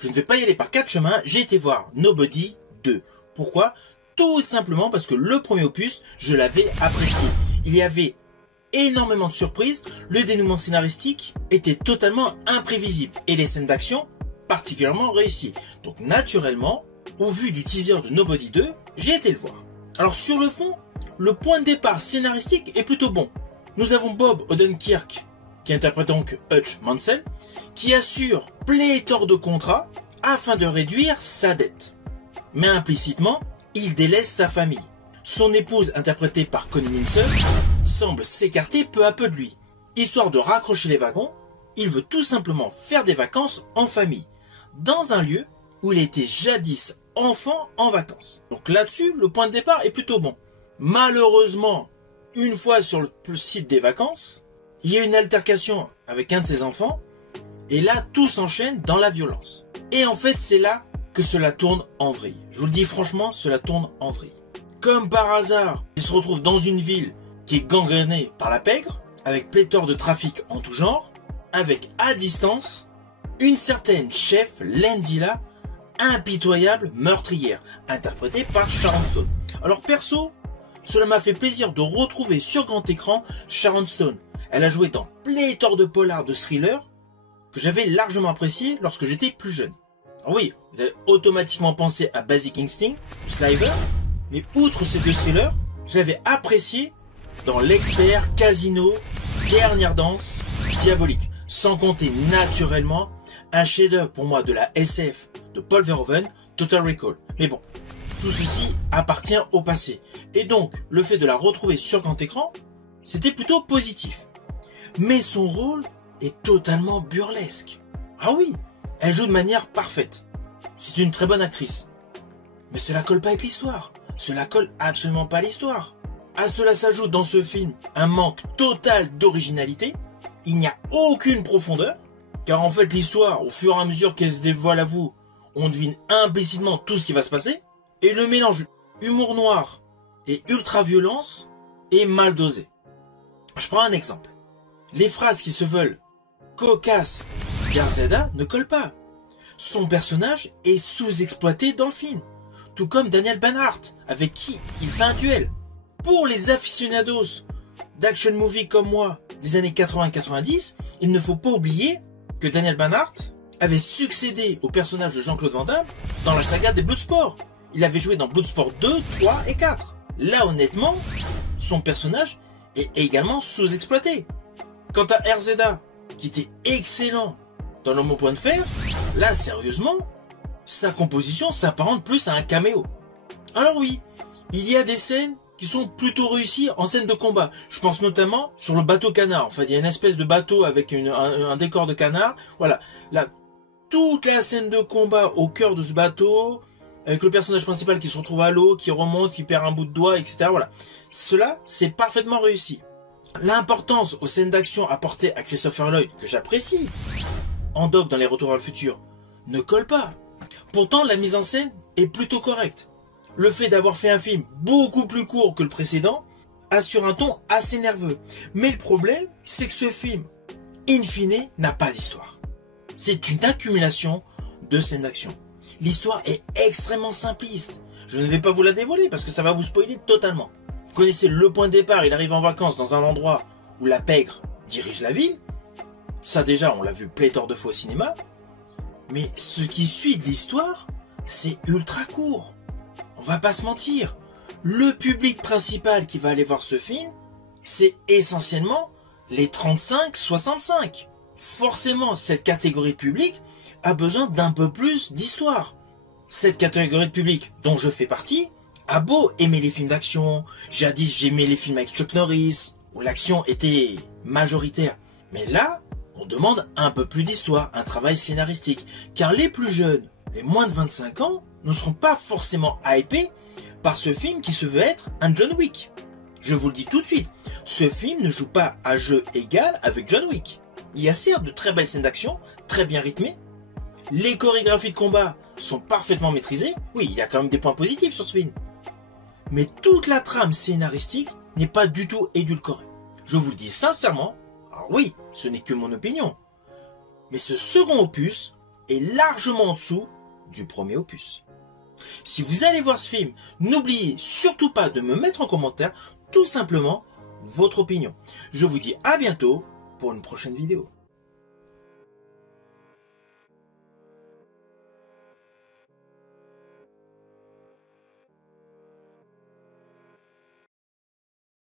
je ne vais pas y aller par 4 chemins, j'ai été voir Nobody 2. Pourquoi? Tout simplement parce que le premier opus, je l'avais apprécié. Il y avait énormément de surprises, le dénouement scénaristique était totalement imprévisible et les scènes d'action particulièrement réussies. Donc naturellement, au vu du teaser de Nobody 2, j'ai été le voir. Alors sur le fond, le point de départ scénaristique est plutôt bon. Nous avons Bob Odenkirk, qui interprète donc Hutch Mansell, qui assure pléthore de contrats afin de réduire sa dette. Mais implicitement, il délaisse sa famille. Son épouse, interprétée par Connie Nielsen, semble s'écarter peu à peu de lui. Histoire de raccrocher les wagons, il veut tout simplement faire des vacances en famille, dans un lieu où il était jadis enfant en vacances. Donc là-dessus, le point de départ est plutôt bon. Malheureusement, une fois sur le site des vacances, il y a une altercation avec un de ses enfants, et là, tout s'enchaîne dans la violence. Et en fait, c'est là que cela tourne en vrille. Je vous le dis franchement, cela tourne en vrille. Comme par hasard, il se retrouve dans une ville qui est gangrénée par la pègre, avec pléthore de trafic en tout genre, avec à distance une certaine chef, Lendila, impitoyable meurtrière, interprétée par Sharon Stone. Alors perso, cela m'a fait plaisir de retrouver sur grand écran Sharon Stone. Elle a joué dans pléthore de polars, de thrillers, que j'avais largement apprécié lorsque j'étais plus jeune. Alors oui, vous allez automatiquement penser à Basic Instinct, Sliver, mais outre ces deux thrillers, je l'avais apprécié dans L'Expert, Casino, Dernière Danse, Diabolique. Sans compter naturellement un chef-d'œuvre pour moi de la SF de Paul Verhoeven, Total Recall. Mais bon, tout ceci appartient au passé. Et donc, le fait de la retrouver sur grand écran, c'était plutôt positif. Mais son rôle est totalement burlesque. Ah oui, elle joue de manière parfaite. C'est une très bonne actrice. Mais cela colle pas avec l'histoire. Cela colle absolument pas à l'histoire. À cela s'ajoute dans ce film un manque total d'originalité. Il n'y a aucune profondeur. Car en fait l'histoire, au fur et à mesure qu'elle se dévoile à vous, on devine implicitement tout ce qui va se passer. Et le mélange humour noir et ultra-violence est mal dosé. Je prends un exemple. Les phrases qui se veulent cocasses d'Erzeda ne collent pas. Son personnage est sous-exploité dans le film. Tout comme Daniel Bernhardt, avec qui il fait un duel. Pour les aficionados d'action movie comme moi, des années 80-90, il ne faut pas oublier que Daniel Bernhardt avait succédé au personnage de Jean-Claude Van Damme dans la saga des Bloodsport. Il avait joué dans Bloodsport 2, 3 et 4. Là, honnêtement, son personnage est également sous-exploité. Quant à RZA, qui était excellent dans L'Homme au point de fer, là, sérieusement, sa composition s'apparente plus à un caméo. Alors oui, il y a des scènes qui sont plutôt réussies en scène de combat. Je pense notamment sur le bateau canard. Enfin, il y a une espèce de bateau avec un décor de canard. Voilà, là, toute la scène de combat au cœur de ce bateau, avec le personnage principal qui se retrouve à l'eau, qui remonte, qui perd un bout de doigt, etc. Voilà, cela, c'est parfaitement réussi. L'importance aux scènes d'action apportées à Christopher Lloyd, que j'apprécie, en Doc dans Les Retours vers le futur, ne colle pas. Pourtant, la mise en scène est plutôt correcte. Le fait d'avoir fait un film beaucoup plus court que le précédent assure un ton assez nerveux. Mais le problème, c'est que ce film, in fine, n'a pas d'histoire. C'est une accumulation de scènes d'action. L'histoire est extrêmement simpliste. Je ne vais pas vous la dévoiler parce que ça va vous spoiler totalement. Vous connaissez le point de départ, il arrive en vacances dans un endroit où la pègre dirige la ville. Ça déjà, on l'a vu pléthore de fois au cinéma. Mais ce qui suit de l'histoire, c'est ultra court. On va pas se mentir. Le public principal qui va aller voir ce film, c'est essentiellement les 35-65. Forcément, cette catégorie de public a besoin d'un peu plus d'histoire. Cette catégorie de public, dont je fais partie, a beau aimer les films d'action, jadis j'aimais les films avec Chuck Norris, où l'action était majoritaire. Mais là, on demande un peu plus d'histoire, un travail scénaristique. Car les plus jeunes, les moins de 25 ans, ne seront pas forcément hypés par ce film qui se veut être un John Wick. Je vous le dis tout de suite, ce film ne joue pas à jeu égal avec John Wick. Il y a certes de très belles scènes d'action, très bien rythmées. Les chorégraphies de combat sont parfaitement maîtrisées. Oui, il y a quand même des points positifs sur ce film. Mais toute la trame scénaristique n'est pas du tout édulcorée. Je vous le dis sincèrement, alors oui, ce n'est que mon opinion. Mais ce second opus est largement en dessous du premier opus. Si vous allez voir ce film, n'oubliez surtout pas de me mettre en commentaire tout simplement votre opinion. Je vous dis à bientôt pour une prochaine vidéo.